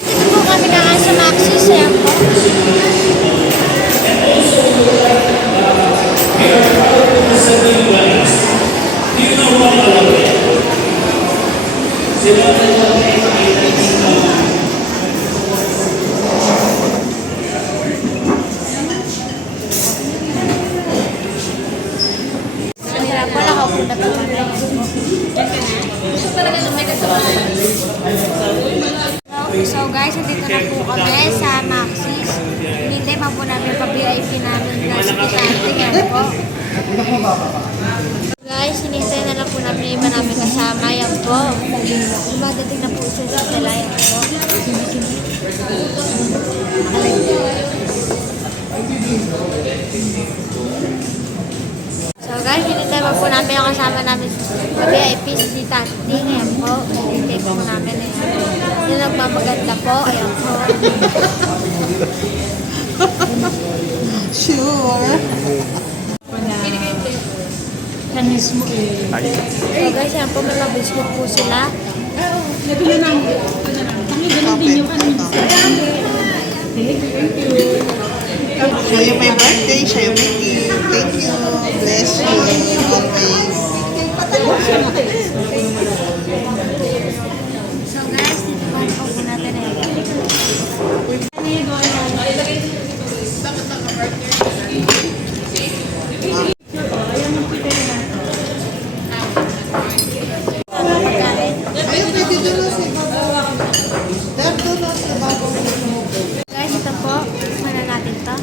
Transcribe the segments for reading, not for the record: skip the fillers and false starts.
Dito po kami kakain sa Maxis. Ayan po. Kaya po nakaupo na po kami. So guys, nandito na po kami sa Maxis. Hinintay pa po namin pa-VIP namin na si Kitante. Yan po. Guys, hinintay na lang po namin yung iba namin kasama. Yan po. Dumadating na po siya sa sala. Yan po. So guys, hinintay pa po namin yung kasama namin sa VIP si Kitante. Yan po. Hinintay po namin. Yung nagmamaganda po. Ayan po. Sure. Kanis mo eh. So guys, yan po, may mabiscuit po sila. Nabili na mo. Ganun din yung kanis. Thank you. Siya yung may birthday, siya yung may gift. Thank you. Bless you always. So guys, dito pa po po natin na yun. Ayun, pwede doon na si Babo. Dahil doon na si Babo. Guys, ito po. Mana natin to.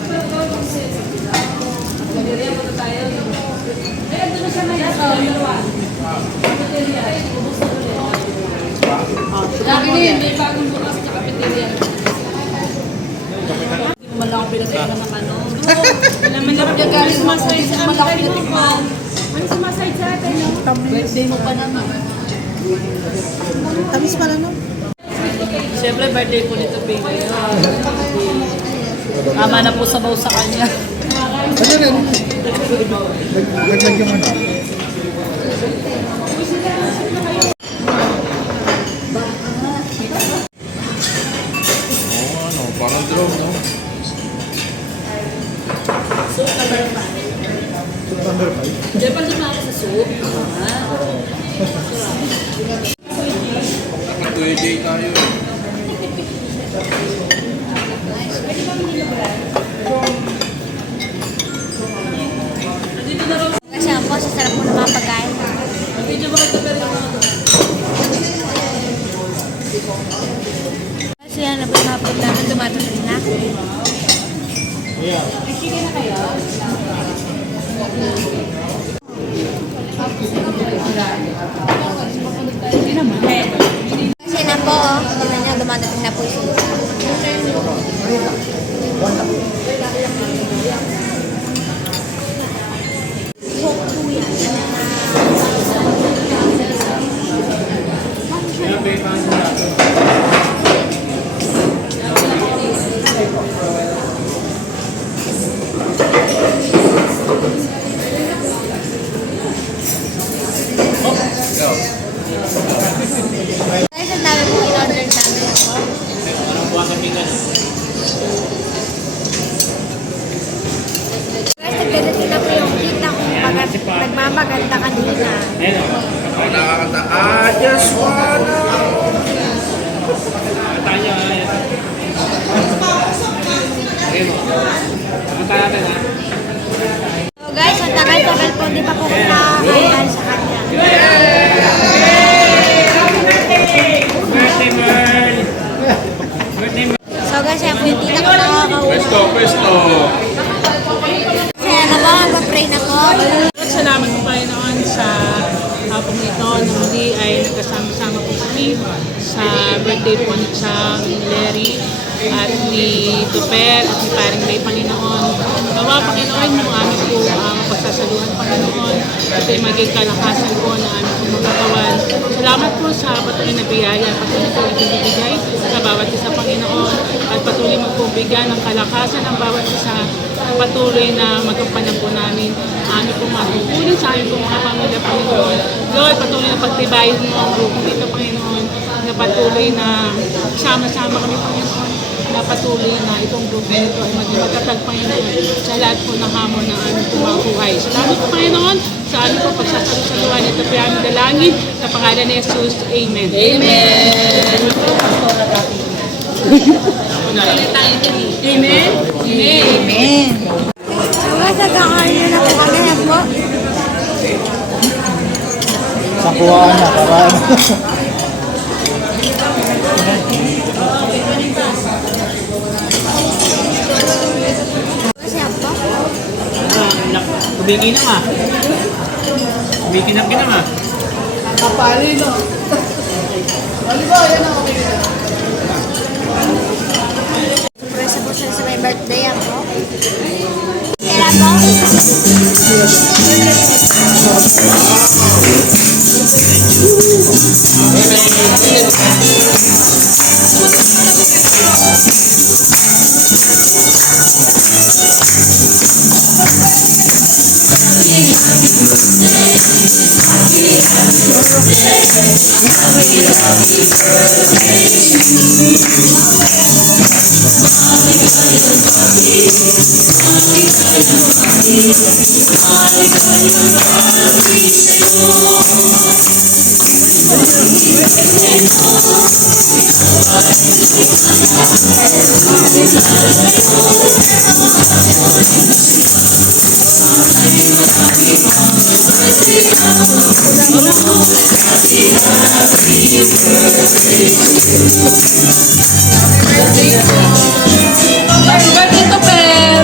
Malaki pinagkainan ng ano. Naman na rin galing sumasayad sa amin. Malaki pinagkainan. Ano sumasayad sa atin? Birthday mo pa naman. Tamis pala no? Siyempre, birthday po nito, baby. Tama na po sabaw sa kanya. Ano rin? Naglag yung ano. Oo, ano, parang drone, no? Soup number 5. Soup number 5. Diyan pa naman ako sa soup. Naka-2AJ tayo. Kasi yan po, sasarap po ng mga pagkain. Medyo bakit ito pero yung mga ito? Kasi yan, nabot mga po namin dumatuloy na. Sige na kayo. Hindi naman. Kasi na po, oh. Tignan niyo, dumadating na po yung guys, ang dami po in-order namin ako. Guys, nagdadating na po yung kita kung nagmamaganda kanina. Ako nakakanta. I just wanna... So guys, ang tagal-tagal po, hindi pa po nakakailan sa kanya. So guys, yan po yung tita ko nakakausap. Pwesto. Kaya na po, mag-pray na po. Salamat po kayo noon sa hapong ito na muli ay nagkasama-sama po kami sa birthday po ni Chang, ni Larry at ni Tuper at ni Paring Ray Panginoon. Nawa Panginoon mo amin po ang pagsasaluhan Panginoon at ay maging kalakasan po na aming po mga kawan. Salamat po sa patuloy na biyaya patuloy po ibibigay sa bawat isa Panginoon at patuloy magpubigyan ng kalakasan ang bawat isa patuloy na magampanan po namin amin po matutulin sa aming po mga pamilya Panginoon. Lord, patuloy na pagtibayin mo ang grupo dito, Panginoon, na patuloy na sama-sama kami, Panginoon, na patuloy na itong grupo nito ay maging matatag, Panginoon, sa lahat po ng hamon ng aming pumakuhay. Salamat po, Panginoon, sa aming po pagsasalusaluhan nito po aming dalangin sa pangalan ni Jesus. Amen. Amen. Amen. Amen. Mga nagkakaroon na po kami na po. Sakuhaan na, para Kasi po. kumikinang ah. Kumikinang ah. Kapali, no? Ano ba? Yan ang okay. Surprise po siya sa may birthday ako. Kailan po? Happy birthday, Topel!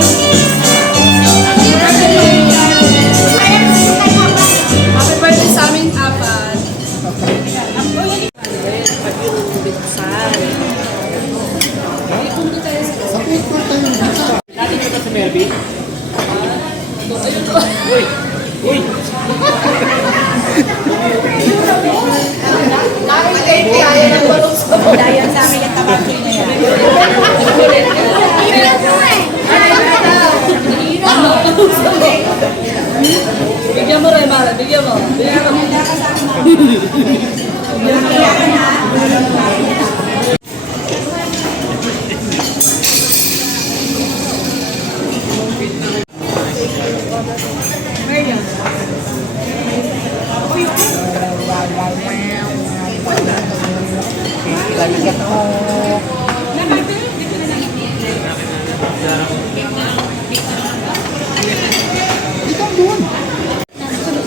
Happy birthday sa aming apat. Dati ko si Melby. Uy! Uy! Dayan sa amin yung tabaki na yan. Bigyan mo rin, Mara. Bigyan mo.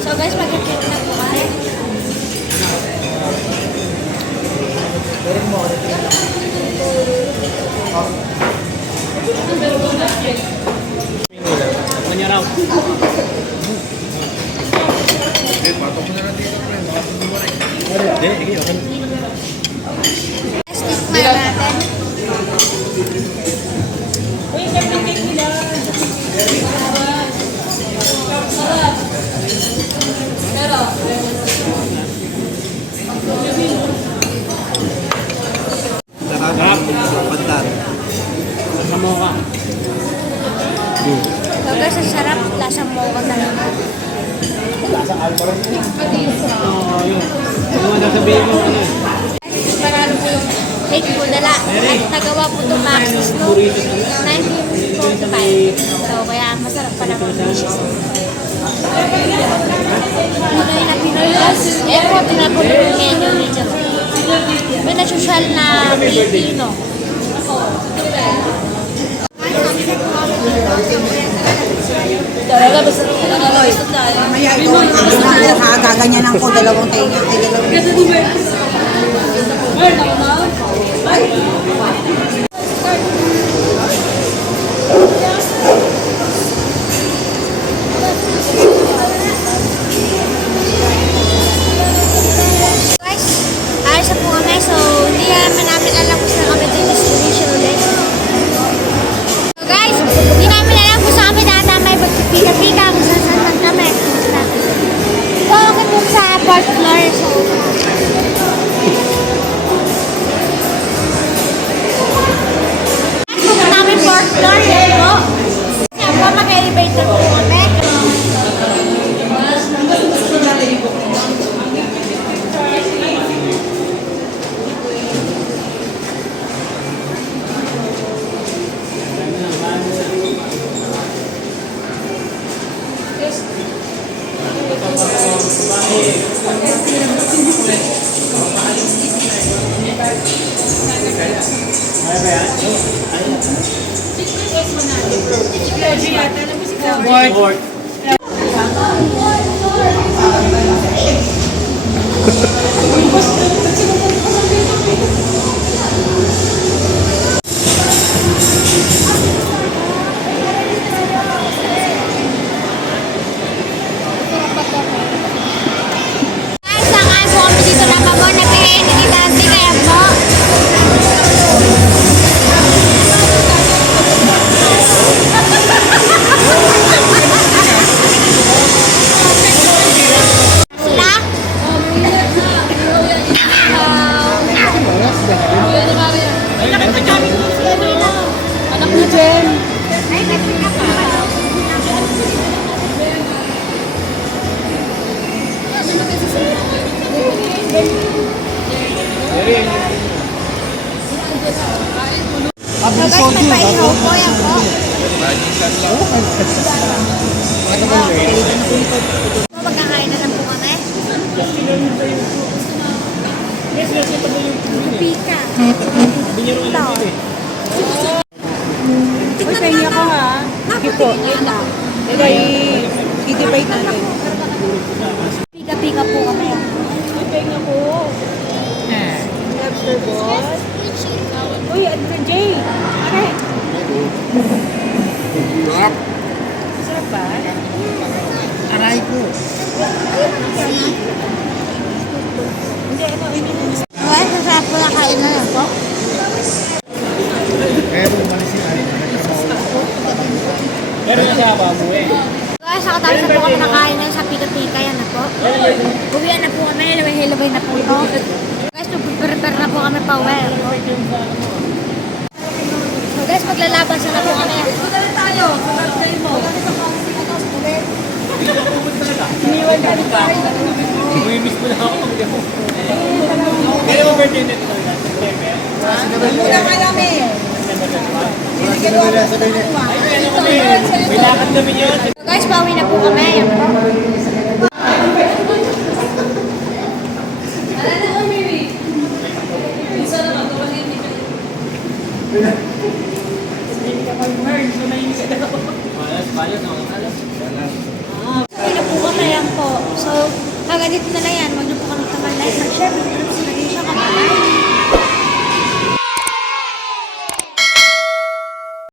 So guys, magkakit na po kami. Kanya raw. Hindi, sige, okay. Stick na natin. Sarap. Pantan. Kasama ka. So guys, ang sarap. Lasang mocha talaga. Oo, yun. Ano ang sasabihin mo? Ano? Cake po dala. At nagawa po ito Maxis no 1945. So kaya masarap pa naman dishes. Pinoy na Pinoy. Eh po, tinapulo yung menu ni Jeff. May nasosyal na Pilipino. Talaga, basta tayo. Mamaya ito, gaganyan ko dalawang tenga. Ay, dalawang Ganda di ba? Meron ako na. Guys, ayos na po kami. So, hindi naman namin alam kung saan kami distribution ulit. So guys, hindi namin alam kung saan kami tatamay. Pagpika-pika kung saan man kami. So, okay po sa fourth floor. So, Magkakain na lang po kami. Pika. Ito. Pagkain ako ha. Sige po. I-divide natin. Pika-pika po kami. Pagkain ako. Lobster ball. Uy, Adrian Jay. Okay. Sarap. Sarap ba? Aray ko. Hindi, ito. Well, sasarap po na kain na lang po. Pero yung sa aba mo eh. Guys, nakatapos na po kami nakain na sa pika-pika. Yan na po. Uwian na po kami. Hilabay na po ito. Guys, prepare na po kami pa uwi. So guys, maglalaban sana po kami. Umimiss mo na ako pag ako. Kaya overday na ito. May lakad kami yun. So guys, pauwi na po kami. Yan po. Balas, no? Pauwi na po kami. Yan po. So, hanggang dito na lang yan.